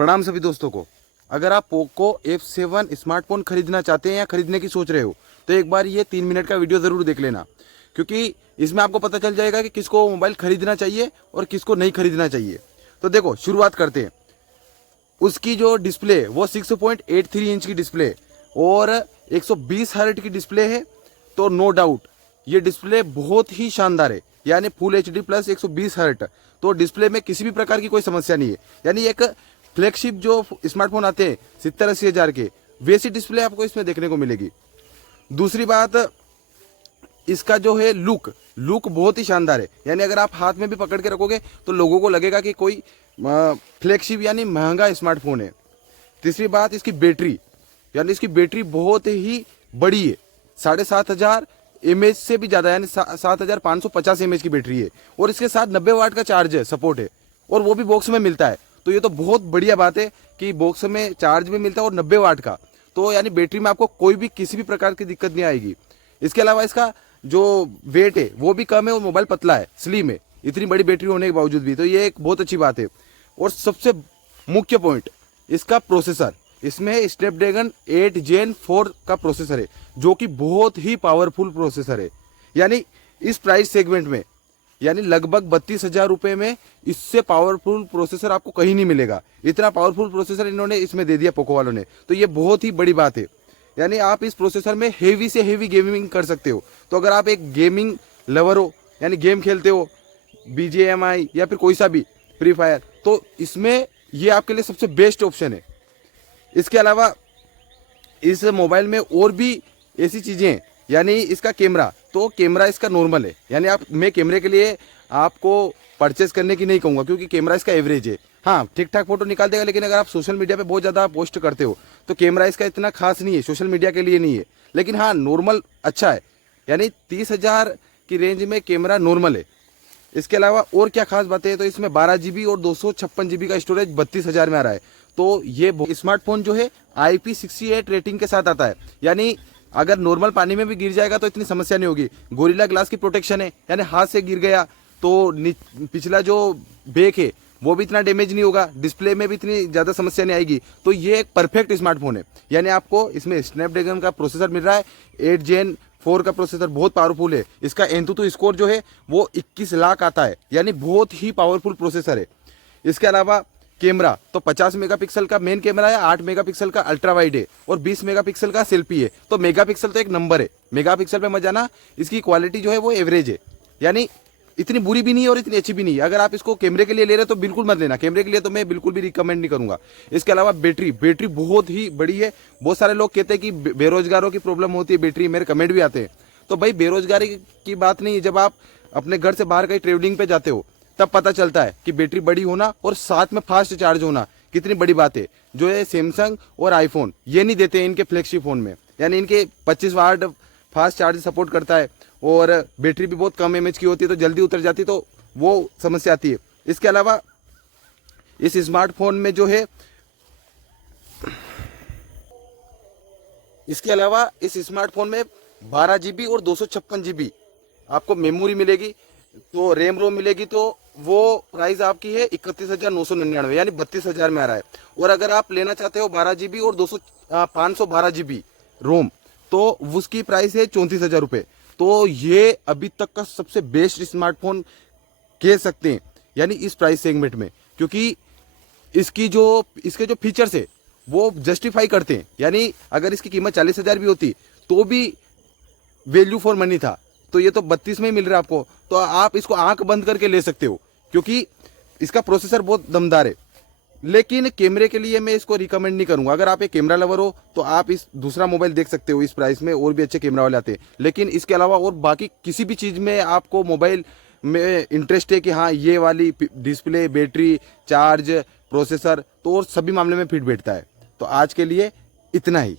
प्रणाम सभी दोस्तों को। अगर आप पोको F7 स्मार्टफोन खरीदना चाहते हैं या खरीदने की सोच रहे हो तो एक बार ये 3 मिनट का वीडियो ज़रूर देख लेना, क्योंकि इसमें आपको पता चल जाएगा कि किसको मोबाइल खरीदना चाहिए और किसको नहीं खरीदना चाहिए। तो देखो, शुरुआत करते हैं। उसकी जो डिस्प्ले वो 6.83 इंच की डिस्प्ले और 120 हर्ट की डिस्प्ले है। तो नो डाउट ये डिस्प्ले बहुत ही शानदार है, यानी फुल HD प्लस 120 हर्ट। तो डिस्प्ले में किसी भी प्रकार की कोई समस्या नहीं है। यानी एक फ्लैगशिप जो स्मार्टफोन आते हैं 70-80 हज़ार के, वैसी डिस्प्ले आपको इसमें देखने को मिलेगी। दूसरी बात, इसका जो है लुक बहुत ही शानदार है। यानी अगर आप हाथ में भी पकड़ के रखोगे तो लोगों को लगेगा कि कोई फ्लैगशिप यानी महंगा स्मार्टफोन है। तीसरी बात, इसकी बैटरी, यानी इसकी बैटरी बहुत ही बड़ी है। 7500 mAh से भी ज़्यादा, यानी 7550 mAh की बैटरी है। और इसके साथ 90 वाट का चार्ज है, सपोर्ट है, और वो भी बॉक्स में मिलता है। तो ये तो बहुत बढ़िया बात है कि बॉक्स में चार्ज भी मिलता है और 90 वाट का। तो यानी बैटरी में आपको कोई भी किसी भी प्रकार की दिक्कत नहीं आएगी। इसके अलावा इसका जो वेट है वो भी कम है और मोबाइल पतला है, स्लिम है, इतनी बड़ी बैटरी होने के बावजूद भी। तो ये एक बहुत अच्छी बात है। और सबसे मुख्य पॉइंट, इसका प्रोसेसर। इसमें स्नैपड्रैगन 8 Gen 4 का प्रोसेसर है, जो कि बहुत ही पावरफुल प्रोसेसर है। यानी इस प्राइस सेगमेंट में, यानी लगभग 32,000 रुपये में इससे पावरफुल प्रोसेसर आपको कहीं नहीं मिलेगा। इतना पावरफुल प्रोसेसर इन्होंने इसमें दे दिया पोको वालों ने। तो ये बहुत ही बड़ी बात है। यानी आप इस प्रोसेसर में हेवी से हेवी गेमिंग कर सकते हो। तो अगर आप एक गेमिंग लवर हो, यानी गेम खेलते हो BGMI या फिर कोई सा भी फ्री फायर, तो इसमें ये आपके लिए सबसे बेस्ट ऑप्शन है। इसके अलावा इस मोबाइल में और भी ऐसी चीज़ें हैं। यानी इसका कैमरा, तो कैमरा इसका नॉर्मल है। यानी मैं कैमरे के लिए आपको परचेस करने की नहीं कहूँगा, क्योंकि कैमरा इसका एवरेज है। हाँ, ठीक ठाक फोटो निकाल देगा, लेकिन अगर आप सोशल मीडिया पे बहुत ज़्यादा पोस्ट करते हो तो कैमरा इसका इतना खास नहीं है, सोशल मीडिया के लिए नहीं है। लेकिन हाँ, नॉर्मल अच्छा है। यानी 30,000 की रेंज में कैमरा नॉर्मल है। इसके अलावा और क्या खास बातें हैं, तो इसमें 12 GB और 256 GB का स्टोरेज 32,000 में आ रहा है। तो ये स्मार्टफोन जो है IP68 रेटिंग के साथ आता है। यानी अगर नॉर्मल पानी में भी गिर जाएगा तो इतनी समस्या नहीं होगी। गोरिल्ला ग्लास की प्रोटेक्शन है, यानी हाथ से गिर गया तो पिछला जो बैक है वो भी इतना डैमेज नहीं होगा। डिस्प्ले में भी इतनी ज़्यादा समस्या नहीं आएगी। तो ये एक परफेक्ट स्मार्टफोन है। यानी आपको इसमें स्नैपड्रैगन का प्रोसेसर मिल रहा है, 8 Gen 4 का प्रोसेसर बहुत पावरफुल है। इसका एंतुतु स्कोर जो है वो 21 लाख आता है, यानी बहुत ही पावरफुल प्रोसेसर है। इसके अलावा कैमरा, तो 50 मेगापिक्सल का मेन कैमरा है, 8 मेगापिक्सल का अल्ट्रा वाइड है और 20 मेगापिक्सल का सेल्फी है। तो मेगापिक्सल तो एक नंबर है, मेगापिक्सल पे मत जाना। इसकी क्वालिटी जो है वो एवरेज है, यानी इतनी बुरी भी नहीं है और इतनी अच्छी भी नहीं है। अगर आप इसको कैमरे के लिए ले रहे हो तो बिल्कुल मत लेना, कैमरे के लिए तो मैं बिल्कुल भी रिकमेंड नहीं करूंगा। इसके अलावा बैटरी बहुत ही बड़ी है। बहुत सारे लोग कहते हैं कि बेरोजगारों की प्रॉब्लम होती है बैटरी, मेरे कमेंट भी आते हैं। तो भाई, बेरोजगारी की बात नहीं है। जब आप अपने घर से बाहर कहीं ट्रेवलिंग पे जाते हो तब पता चलता है कि बैटरी बड़ी होना और साथ में फास्ट चार्ज होना कितनी बड़ी बात है, जो है सैमसंग और आईफोन ये नहीं देते हैं इनके फ्लैगशिप फोन में। यानी इनके 25 वाट फास्ट चार्ज सपोर्ट करता है और बैटरी भी बहुत कम mAh की होती है, तो जल्दी उतर जाती है, तो वो समस्या आती है। इसके अलावा इस स्मार्टफोन में जो है, इसके अलावा इस स्मार्टफोन में 12 GB और 256 GB आपको मेमोरी मिलेगी। तो रैम रोम मिलेगी। तो वो प्राइस आपकी है 31,999, यानी 32,000 में आ रहा है। और अगर आप लेना चाहते हो 12 GB और 512 GB रोम, तो उसकी प्राइस है 34,000 रुपये। तो ये अभी तक का सबसे बेस्ट स्मार्टफोन कह सकते हैं, यानी इस प्राइस सेगमेंट में, क्योंकि इसके जो फीचर्स है वो जस्टिफाई करते हैं। यानी अगर इसकी कीमत 40,000 भी होती तो भी वैल्यू फॉर मनी था। तो ये तो 32 में ही मिल रहा है आपको, तो आप इसको आंख बंद करके ले सकते हो, क्योंकि इसका प्रोसेसर बहुत दमदार है। लेकिन कैमरे के लिए मैं इसको रिकमेंड नहीं करूंगा। अगर आप एक कैमरा लवर हो तो आप इस दूसरा मोबाइल देख सकते हो, इस प्राइस में और भी अच्छे कैमरा वाले आते हैं। लेकिन इसके अलावा और बाकी किसी भी चीज़ में आपको मोबाइल में इंटरेस्ट है कि हाँ ये वाली डिस्प्ले, बैटरी, चार्ज, प्रोसेसर, तो और सभी मामले में फिट बैठता है। तो आज के लिए इतना ही।